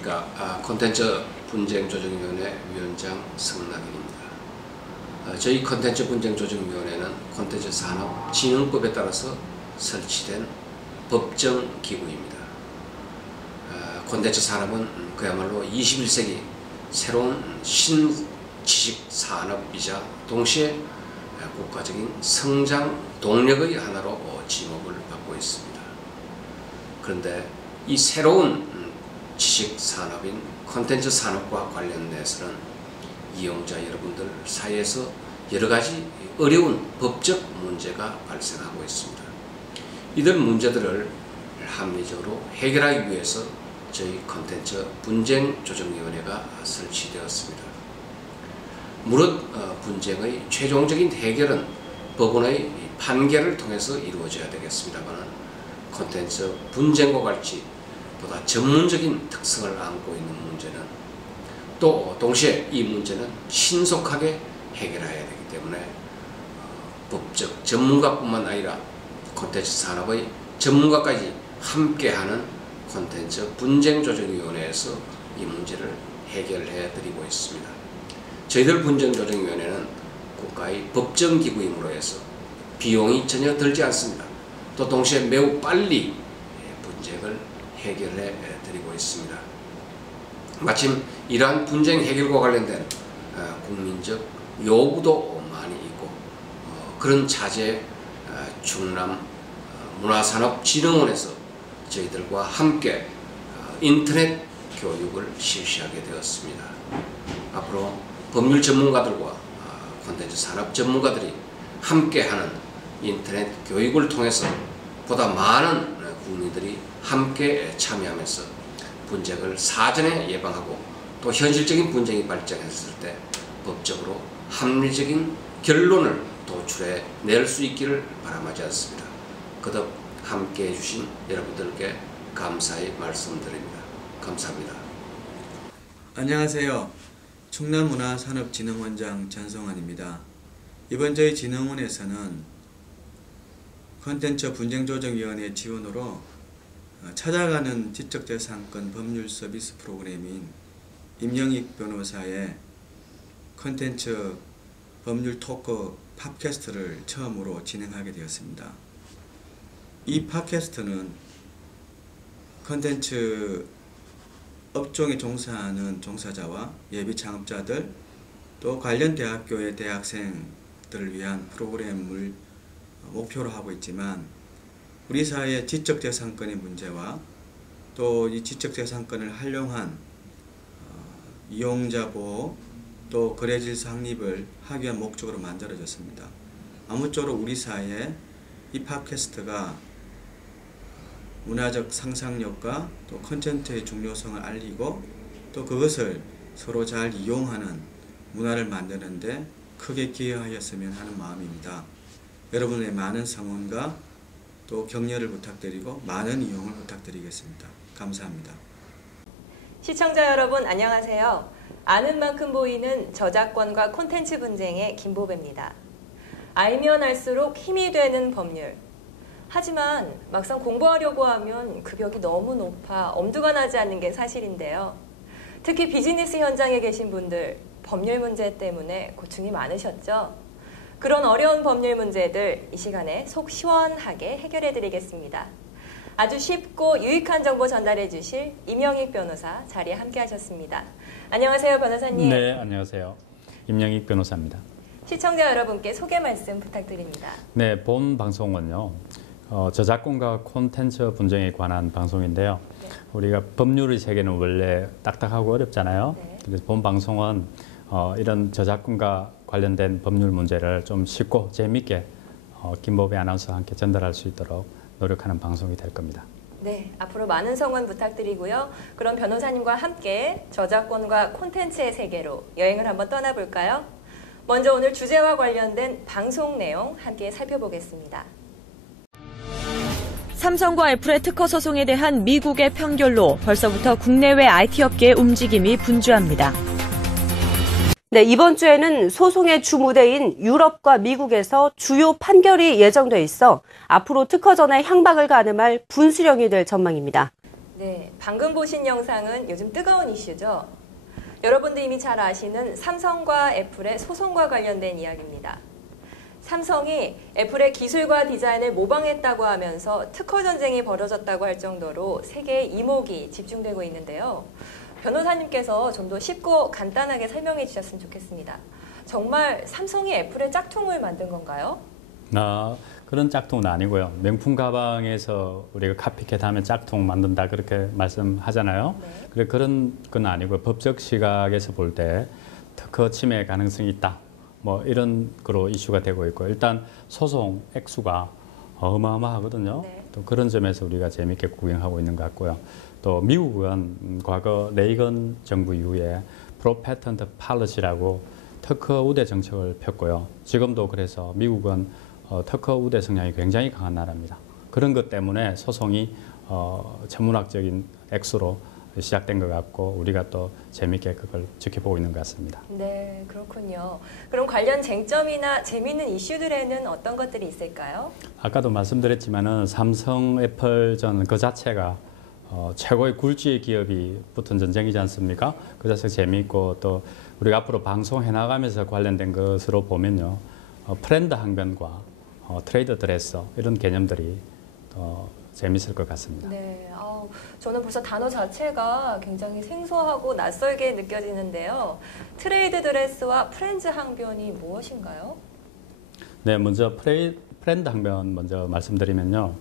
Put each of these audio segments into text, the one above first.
안녕하십니까. 콘텐츠 분쟁조정위원회 위원장 성낙인입니다. 저희 콘텐츠 분쟁조정위원회는 콘텐츠 산업진흥법에 따라서 설치된 법정기구입니다. 콘텐츠 산업은 그야말로 21세기 새로운 신지식 산업이자 동시에 국가적인 성장 동력의 하나로 지목을 받고 있습니다. 그런데 이 새로운 지식 산업인 콘텐츠 산업과 관련해서는 이용자 여러분들 사이에서 여러 가지 어려운 법적 문제가 발생하고 있습니다. 이들 문제들을 합리적으로 해결하기 위해서 저희 콘텐츠 분쟁조정위원회가 설치되었습니다. 무릇 분쟁의 최종적인 해결은 법원의 판결을 통해서 이루어져야 되겠습니다만 콘텐츠 분쟁과 같이 보다 전문적인 특성을 안고 있는 문제는 또 동시에 이 문제는 신속하게 해결해야 되기 때문에 법적 전문가뿐만 아니라 콘텐츠 산업의 전문가까지 함께하는 콘텐츠 분쟁조정위원회에서 이 문제를 해결해 드리고 있습니다. 저희들 분쟁조정위원회는 국가의 법정기구이므로 해서 비용이 전혀 들지 않습니다. 또 동시에 매우 빨리 분쟁을 해결해 드리고 있습니다. 마침 이러한 분쟁 해결과 관련된 국민적 요구도 많이 있고 그런 차제에 충남 문화산업진흥원에서 저희들과 함께 인터넷 교육을 실시하게 되었습니다. 앞으로 법률 전문가들과 콘텐츠 산업 전문가들이 함께하는 인터넷 교육을 통해서 보다 많은 국민들이 함께 참여하면서 분쟁을 사전에 예방하고 또 현실적인 분쟁이 발생했을 때 법적으로 합리적인 결론을 도출해 낼 수 있기를 바람하지 않습니다. 거듭 함께해 주신 여러분들께 감사의 말씀드립니다. 감사합니다. 안녕하세요. 충남문화산업진흥원장 전성환입니다. 이번 저희 진흥원에서는 콘텐츠 분쟁조정위원회 지원으로 찾아가는 지적재산권 법률 서비스 프로그램인 임영익 변호사의 콘텐츠 법률 토크 팟캐스트를 처음으로 진행하게 되었습니다. 이 팟캐스트는 콘텐츠 업종에 종사하는 종사자와 예비 창업자들 또 관련 대학교의 대학생들을 위한 프로그램을 목표로 하고 있지만 우리 사회의 지적재산권의 문제와 또 이 지적재산권을 활용한 이용자 보호 또 거래질서 확립을 하기 위한 목적으로 만들어졌습니다. 아무쪼록 우리 사회에 이 팟캐스트가 문화적 상상력과 또 콘텐츠의 중요성을 알리고 또 그것을 서로 잘 이용하는 문화를 만드는 데 크게 기여하였으면 하는 마음입니다. 여러분의 많은 성원과 또 격려를 부탁드리고 많은 이용을 부탁드리겠습니다. 감사합니다. 시청자 여러분 안녕하세요. 아는 만큼 보이는 저작권과 콘텐츠 분쟁의 김보배입니다. 알면 알수록 힘이 되는 법률. 하지만 막상 공부하려고 하면 그 벽이 너무 높아 엄두가 나지 않는 게 사실인데요. 특히 비즈니스 현장에 계신 분들 법률 문제 때문에 고충이 많으셨죠? 그런 어려운 법률 문제들 이 시간에 속 시원하게 해결해 드리겠습니다. 아주 쉽고 유익한 정보 전달해 주실 임영익 변호사 자리에 함께 하셨습니다. 안녕하세요, 변호사님. 네, 안녕하세요. 임영익 변호사입니다. 시청자 여러분께 소개 말씀 부탁드립니다. 네, 본 방송은요. 저작권과 콘텐츠 분쟁에 관한 방송인데요. 네. 우리가 법률의 세계는 원래 딱딱하고 어렵잖아요. 네. 그래서 본 방송은 이런 저작권과 관련된 법률 문제를 좀 쉽고 재미있게 김보배 아나운서와 함께 전달할 수 있도록 노력하는 방송이 될 겁니다. 네, 앞으로 많은 성원 부탁드리고요. 그럼 변호사님과 함께 저작권과 콘텐츠의 세계로 여행을 한번 떠나볼까요? 먼저 오늘 주제와 관련된 방송 내용 함께 살펴보겠습니다. 삼성과 애플의 특허 소송에 대한 미국의 판결로 벌써부터 국내외 IT 업계의 움직임이 분주합니다. 네, 이번 주에는 소송의 주무대인 유럽과 미국에서 주요 판결이 예정돼 있어 앞으로 특허전에 향방을 가늠할 분수령이 될 전망입니다. 네, 방금 보신 영상은 요즘 뜨거운 이슈죠. 여러분도 이미 잘 아시는 삼성과 애플의 소송과 관련된 이야기입니다. 삼성이 애플의 기술과 디자인을 모방했다고 하면서 특허 전쟁이 벌어졌다고 할 정도로 세계의 이목이 집중되고 있는데요. 변호사님께서 좀 더 쉽고 간단하게 설명해 주셨으면 좋겠습니다. 정말 삼성이 애플의 짝퉁을 만든 건가요? 그런 짝퉁은 아니고요. 명품 가방에서 우리가 카피캣 하면 짝퉁 만든다 그렇게 말씀하잖아요. 네. 그런 건 아니고요. 법적 시각에서 볼 때 특허 침해 가능성이 있다. 뭐 이런 거로 이슈가 되고 있고 일단 소송 액수가 어마어마하거든요. 네. 또 그런 점에서 우리가 재미있게 구경하고 있는 것 같고요. 또 미국은 과거 레이건 정부 이후에 프로패턴트 팔러시라고 특허 우대 정책을 폈고요. 지금도 그래서 미국은 특허 우대 성향이 굉장히 강한 나라입니다. 그런 것 때문에 소송이 천문학적인 액수로 시작된 것 같고 우리가 또 재미있게 그걸 지켜보고 있는 것 같습니다. 네, 그렇군요. 그럼 관련 쟁점이나 재미있는 이슈들에는 어떤 것들이 있을까요? 아까도 말씀드렸지만은 삼성, 애플 전 그 자체가 최고의 굴지의 기업이 붙은 전쟁이지 않습니까? 그 자체가 재미있고 또 우리가 앞으로 방송해 나가면서 관련된 것으로 보면요. 프렌드 항변과 트레이드 드레서 이런 개념들이 재미있을 것 같습니다. 네, 저는 벌써 단어 자체가 굉장히 생소하고 낯설게 느껴지는데요. 트레이드 드레스와 프렌즈 항변이 무엇인가요? 네, 먼저 프렌드 항변 먼저 말씀드리면요.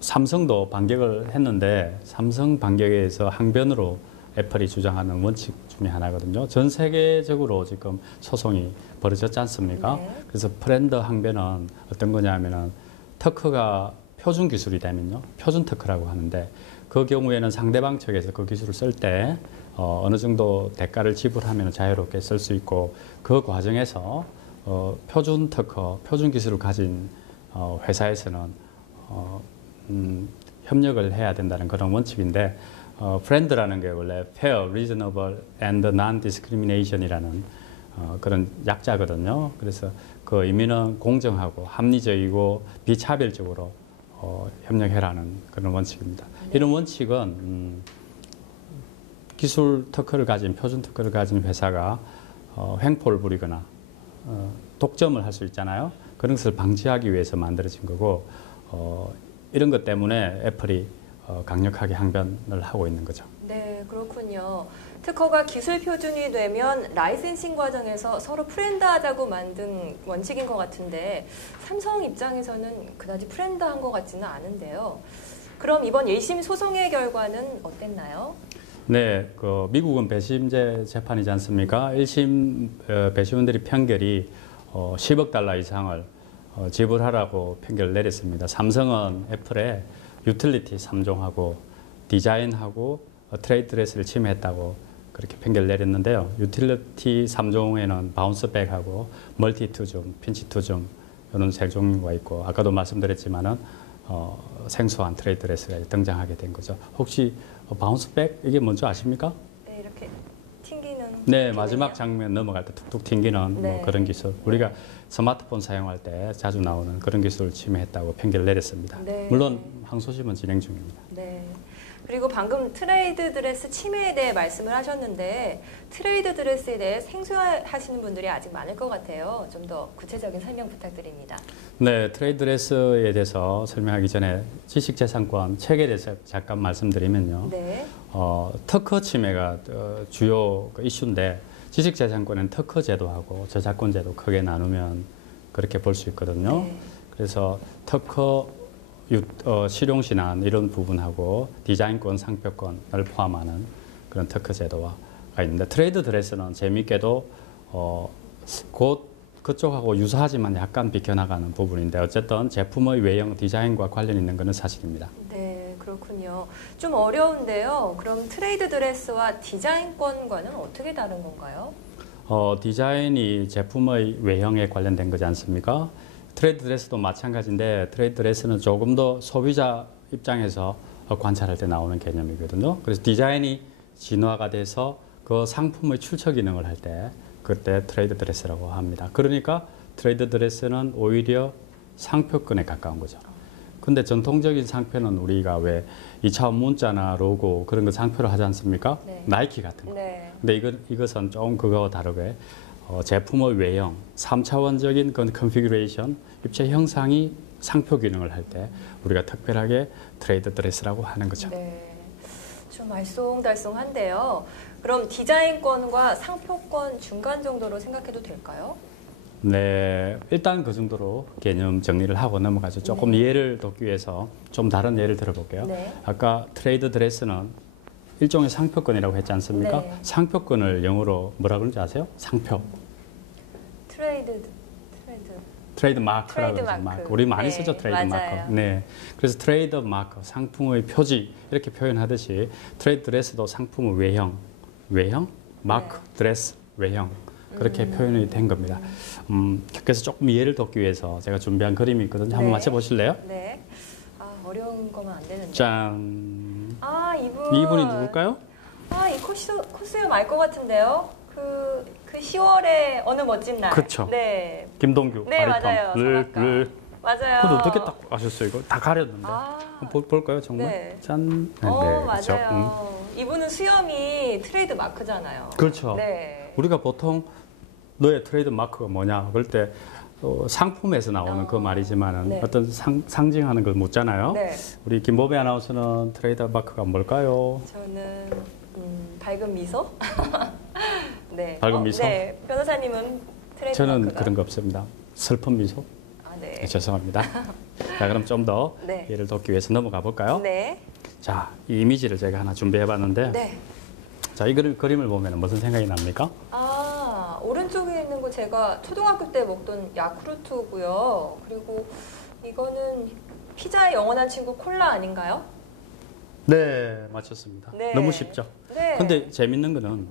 삼성도 반격을 했는데 삼성 반격에 의해서 항변으로 애플이 주장하는 원칙 중에 하나거든요. 전 세계적으로 지금 소송이 벌어졌지 않습니까? 네. 그래서 프렌드 항변은 어떤 거냐면은 특허가 표준 기술이 되면요. 표준 특허라고 하는데 그 경우에는 상대방 측에서 그 기술을 쓸 때 어느 정도 대가를 지불하면 자유롭게 쓸 수 있고 그 과정에서 표준 특허, 표준 기술을 가진 회사에서는 협력을 해야 된다는 그런 원칙인데 프렌드라는 게 원래 fair, reasonable and non-discrimination이라는 그런 약자거든요. 그래서 그 의미는 공정하고 합리적이고 비차별적으로 협력해라는 그런 원칙입니다. 이런 원칙은 기술 특허를 가진 표준 특허를 가진 회사가 횡포를 부리거나 독점을 할 수 있잖아요. 그런 것을 방지하기 위해서 만들어진 거고 이런 것 때문에 애플이 강력하게 항변을 하고 있는 거죠. 네, 그렇군요. 특허가 기술 표준이 되면 라이센싱 과정에서 서로 프렌드하자고 만든 원칙인 것 같은데 삼성 입장에서는 그다지 프렌드한 것 같지는 않은데요. 그럼 이번 1심 소송의 결과는 어땠나요? 네, 미국은 배심제 재판이지 않습니까? 1심 배심원들이 판결이 10억 달러 이상을 지불하라고 판결을 내렸습니다. 삼성은 애플에 유틸리티 3종하고 디자인하고 트레이드 드레스를 침해했다고 그렇게 판결을 내렸는데요. 유틸리티 3종에는 바운스백하고 멀티 2줌, 핀치 2줌 이런 세 종류가 있고 아까도 말씀드렸지만은 생소한 트레이드 드레스가 등장하게 된 거죠. 혹시 바운스백 이게 뭔지 아십니까? 네, 이렇게 튕기는. 네, 마지막 장면 넘어갈 때 툭툭 튕기는 네. 뭐 그런 기술. 우리가 스마트폰 사용할 때 자주 나오는 그런 기술을 침해했다고 판결을 내렸습니다. 네. 물론 항소심은 진행 중입니다. 네. 그리고 방금 트레이드 드레스 침해에 대해 말씀을 하셨는데 트레이드 드레스에 대해 생소하시는 분들이 아직 많을 것 같아요. 좀 더 구체적인 설명 부탁드립니다. 네, 트레이드 드레스에 대해서 설명하기 전에 지식재산권 책에 대해서 잠깐 말씀드리면요. 네. 특허 침해가 주요 이슈인데 지식재산권은 특허 제도하고 저작권 제도 크게 나누면 그렇게 볼 수 있거든요. 네. 그래서 특허 실용신안 이런 부분하고 디자인권, 상표권을 포함하는 그런 특허 제도가 있는데 트레이드 드레스는 재미있게도 곧 그쪽하고 유사하지만 약간 비껴나가는 부분인데 어쨌든 제품의 외형, 디자인과 관련 있는 것은 사실입니다. 네, 그렇군요. 좀 어려운데요. 그럼 트레이드 드레스와 디자인권과는 어떻게 다른 건가요? 디자인이 제품의 외형에 관련된 거지 않습니까? 트레이드 드레스도 마찬가지인데 트레이드 드레스는 조금 더 소비자 입장에서 관찰할 때 나오는 개념이거든요. 그래서 디자인이 진화가 돼서 그 상품의 출처 기능을 할 때 그때 트레이드 드레스라고 합니다. 그러니까 트레이드 드레스는 오히려 상표권에 가까운 거죠. 근데 전통적인 상표는 우리가 왜 2차원 문자나 로고 그런 거 상표를 하지 않습니까? 네. 나이키 같은 거. 네. 근데 이것은 좀 그거와 다르게 제품의 외형, 3차원적인 그 컨피규레이션, 입체 형상이 상표 기능을 할 때 우리가 특별하게 트레이드 드레스라고 하는 거죠. 네. 좀 알쏭달쏭한데요. 그럼 디자인권과 상표권 중간 정도로 생각해도 될까요? 네, 일단 그 정도로 개념 정리를 하고 넘어가죠. 조금 예를 돕기 위해서 좀 다른 예를 들어볼게요. 네. 아까 트레이드 드레스는 일종의 상표권이라고 했지 않습니까? 네. 상표권을 영어로 뭐라 그러는지 아세요? 상표. 트레이드 마크라고 트레이드 그러죠. 마크. 마크. 우리 많이 네, 쓰죠, 트레이드 맞아요. 마크. 네. 그래서 트레이드 마크, 상품의 표지 이렇게 표현하듯이 트레이드 드레스도 상품의 외형, 마크, 드레스, 외형 그렇게 표현이 된 겁니다. 그래서 조금 예를 돕기 위해서 제가 준비한 그림이 있거든요. 한번 네. 맞춰보실래요? 네. 아, 어려운 거면 안 되는데. 짠. 아, 이분. 이분이 누굴까요? 아, 이 코스염 알 것 같은데요. 그 10월에 어느 멋진 날. 그렇죠. 네. 김동규, 네, 바리톤. 맞아요. 성악가. 맞아요. 그걸 어떻게 딱 아셨어요? 이거 다 가렸는데. 아. 한번 볼까요, 정말? 네. 짠. 네, 맞아요. 그렇죠. 이분은 수염이 트레이드 마크잖아요. 그렇죠. 네. 우리가 보통 너의 트레이드 마크가 뭐냐 그럴 때 상품에서 나오는 그 말이지만은 네. 어떤 상징하는 걸 묻잖아요. 네. 우리 김보배 아나운서는 트레이드 마크가 뭘까요? 저는 밝은 미소. 네. 밝은 미소? 네. 변호사님은 트레이드 저는 마크가? 그런 거 없습니다. 슬픈 미소. 아, 네. 네, 죄송합니다. 자, 그럼 좀 더 네. 예를 돕기 위해서 넘어가 볼까요? 네. 자, 이 이미지를 제가 하나 준비해봤는데, 네. 자, 이 그림을 보면 무슨 생각이 납니까? 아, 오른쪽에 있는 거 제가 초등학교 때 먹던 야쿠르트고요. 그리고 이거는 피자의 영원한 친구 콜라 아닌가요? 네, 맞췄습니다. 네. 너무 쉽죠? 네. 근데 재밌는 거는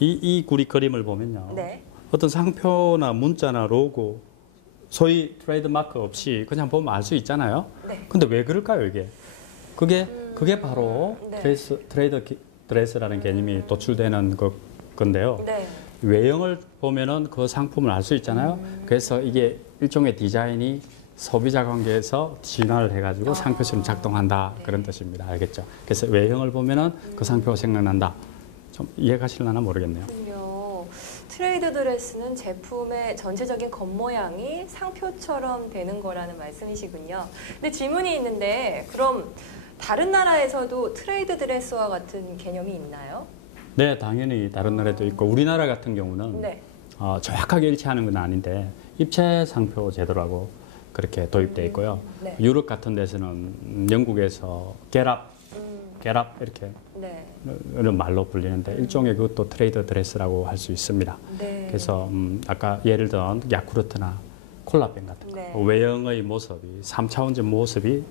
이 그림을 보면요. 네. 어떤 상표나 문자나 로고, 소위 트레이드 마크 없이 그냥 보면 알 수 있잖아요. 네. 근데 왜 그럴까요, 이게? 그게 바로 네. 트레이드 드레스라는 개념이 도출되는 건데요. 네. 외형을 보면은 그 상품을 알 수 있잖아요. 그래서 이게 일종의 디자인이 소비자 관계에서 진화를 해가지고 상표처럼 작동한다 네. 그런 뜻입니다. 알겠죠? 그래서 외형을 보면은 그 상표가 생각난다. 좀 이해가실려나 모르겠네요. 그렇군요. 트레이드 드레스는 제품의 전체적인 겉모양이 상표처럼 되는 거라는 말씀이시군요. 근데 질문이 있는데 그럼 다른 나라에서도 트레이드 드레스와 같은 개념이 있나요? 네, 당연히 다른 나라도 있고 우리나라 같은 경우는 네. 정확하게 일치하는 건 아닌데 입체 상표 제도라고 그렇게 도입돼 있고요. 네. 유럽 같은 데서는 영국에서 겟업 이렇게 네. 이런 말로 불리는데 일종의 그것도 트레이드 드레스라고 할 수 있습니다. 네. 그래서 아까 예를 든 야쿠르트나 콜라병 같은 거 네. 외형의 모습이 3차원적 모습이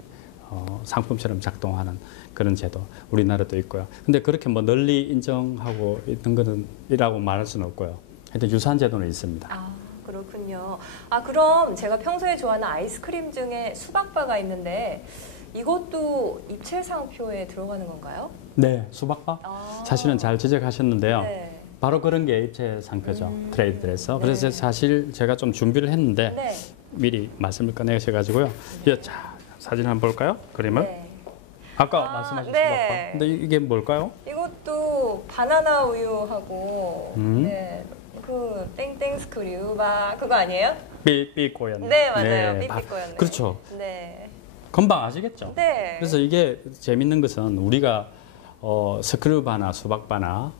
상품처럼 작동하는 그런 제도 우리나라도 있고요. 근데 그렇게 뭐 널리 인정하고 있는 거는 이라고 말할 수는 없고요. 하여튼 유사한 제도는 있습니다. 아, 그렇군요. 아, 그럼 제가 평소에 좋아하는 아이스크림 중에 수박바가 있는데 이것도 입체 상표에 들어가는 건가요? 네, 수박바. 아. 사실은 잘 지적하셨는데요. 네. 바로 그런 게 입체 상표죠. 트레이드 드레스. 네. 그래서 사실 제가 좀 준비를 했는데 네. 미리 말씀을 꺼내셔가지고요. 자, 사진 한번 볼까요? 그림을. 네. 아까 아, 말씀하신 네. 수박바. 근데 이게 뭘까요? 이것도 바나나 우유하고 음. 네. 그 땡땡 스크류 막 그거 아니에요? 삐삐꼬였네. 네, 맞아요. 삐삐꼬였네. 그렇죠. 네. 금방 아시겠죠? 네. 그래서 이게 재밌는 것은 우리가 스크류바나 수박바나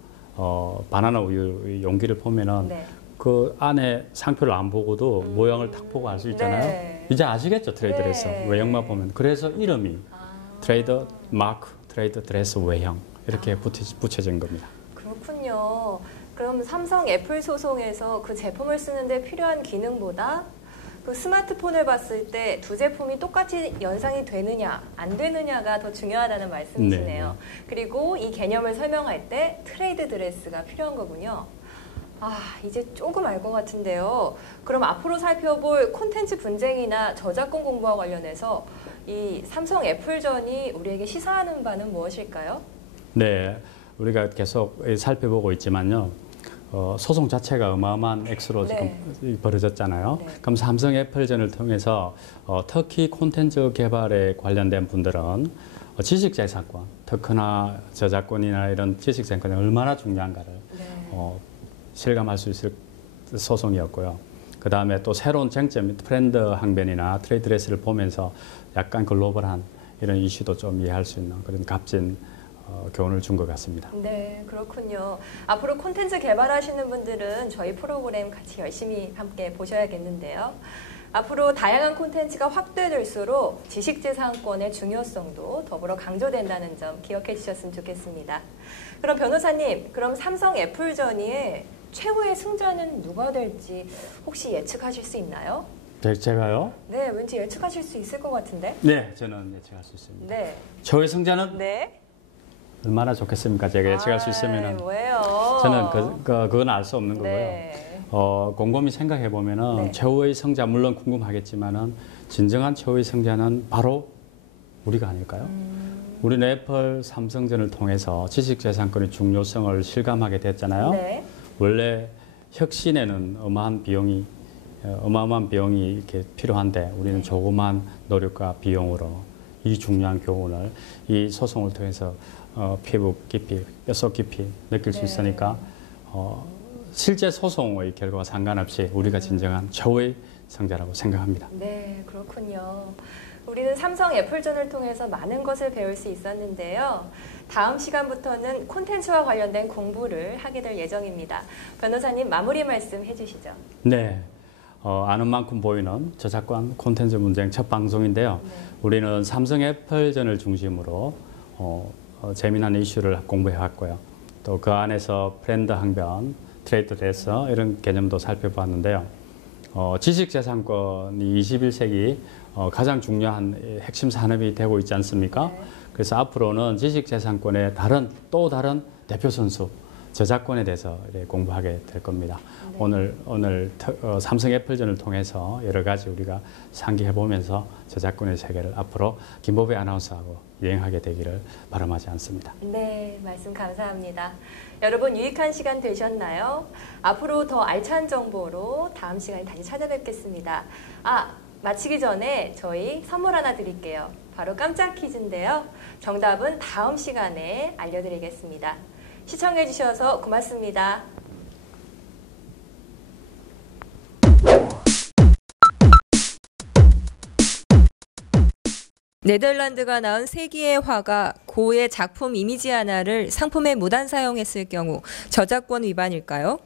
바나나 우유 용기를 보면은 네. 그 안에 상표를 안 보고도 모양을 딱 보고 알 수 있잖아요. 네. 이제 아시겠죠? 트레이드 드레스. 네. 외형만 보면. 그래서 이름이 트레이드 마크, 트레이드 드레스 외형 이렇게 붙여진 겁니다. 그렇군요. 그럼 삼성 애플 소송에서 그 제품을 쓰는데 필요한 기능보다 그 스마트폰을 봤을 때 두 제품이 똑같이 연상이 되느냐 안 되느냐가 더 중요하다는 말씀이시네요. 네. 그리고 이 개념을 설명할 때 트레이드 드레스가 필요한 거군요. 아, 이제 조금 알 것 같은데요. 그럼 앞으로 살펴볼 콘텐츠 분쟁이나 저작권 공부와 관련해서 이 삼성 애플전이 우리에게 시사하는 바는 무엇일까요? 네, 우리가 계속 살펴보고 있지만요. 소송 자체가 어마어마한 액수로 네. 지금 벌어졌잖아요. 네. 그럼 삼성 애플전을 통해서 특히 콘텐츠 개발에 관련된 분들은 지식재산권, 특히나 저작권이나 이런 지식재산권이 얼마나 중요한가를 네. 실감할 수 있을 소송이었고요. 그 다음에 또 새로운 쟁점, 트렌드 항변이나 트레이드레스를 보면서 약간 글로벌한 이런 이슈도 좀 이해할 수 있는 그런 값진 교훈을 준 것 같습니다. 네, 그렇군요. 앞으로 콘텐츠 개발하시는 분들은 저희 프로그램 같이 열심히 함께 보셔야겠는데요. 앞으로 다양한 콘텐츠가 확대될수록 지식재산권의 중요성도 더불어 강조된다는 점 기억해 주셨으면 좋겠습니다. 그럼 변호사님, 그럼 삼성 애플전이 최후의 승자는 누가 될지 혹시 예측하실 수 있나요? 제가요? 네, 왠지 예측하실 수 있을 것 같은데. 네, 저는 예측할 수 있습니다. 네. 최후의 승자는 네. 얼마나 좋겠습니까? 제가 예측할 수 있으면은 뭐예요? 저는 그건 알 수 없는 거고요. 네. 곰곰이 생각해 보면은 네. 최후의 승자 물론 궁금하겠지만은 진정한 최후의 승자는 바로 우리가 아닐까요? 우리는 애플, 삼성전을 통해서 지식재산권의 중요성을 실감하게 됐잖아요. 네. 원래 혁신에는 어마어마한 비용이 이렇게 필요한데 우리는 조그만 노력과 비용으로 이 중요한 교훈을 이 소송을 통해서 피부 깊이, 뼛속 깊이 느낄 수 네. 있으니까 실제 소송의 결과와 상관없이 우리가 진정한 최후의 승자라고 생각합니다. 네, 그렇군요. 우리는 삼성 애플전을 통해서 많은 것을 배울 수 있었는데요. 다음 시간부터는 콘텐츠와 관련된 공부를 하게 될 예정입니다. 변호사님 마무리 말씀 해주시죠. 네. 아는 만큼 보이는 저작권 콘텐츠 분쟁 첫 방송인데요. 네. 우리는 삼성 애플전을 중심으로 재미난 이슈를 공부해 왔고요. 또 그 안에서 브랜드 항변, 트레이드 레스 이런 개념도 살펴봤는데요. 지식재산권이 21세기 가장 중요한 핵심 산업이 되고 있지 않습니까? 네. 그래서 앞으로는 지식재산권의 또 다른 대표 선수, 저작권에 대해서 공부하게 될 겁니다. 네. 오늘 삼성 애플전을 통해서 여러 가지 우리가 상기해 보면서 저작권의 세계를 앞으로 김보배 아나운서하고 여행하게 되기를 바람하지 않습니다. 네, 말씀 감사합니다. 여러분 유익한 시간 되셨나요? 앞으로 더 알찬 정보로 다음 시간에 다시 찾아뵙겠습니다. 마치기 전에 저희 선물 하나 드릴게요. 바로 깜짝 퀴즈인데요. 정답은 다음 시간에 알려드리겠습니다. 시청해 주셔서 고맙습니다. 네덜란드가 낳은 세기의 화가 고의 작품 이미지 하나를 상품에 무단 사용했을 경우 저작권 위반일까요?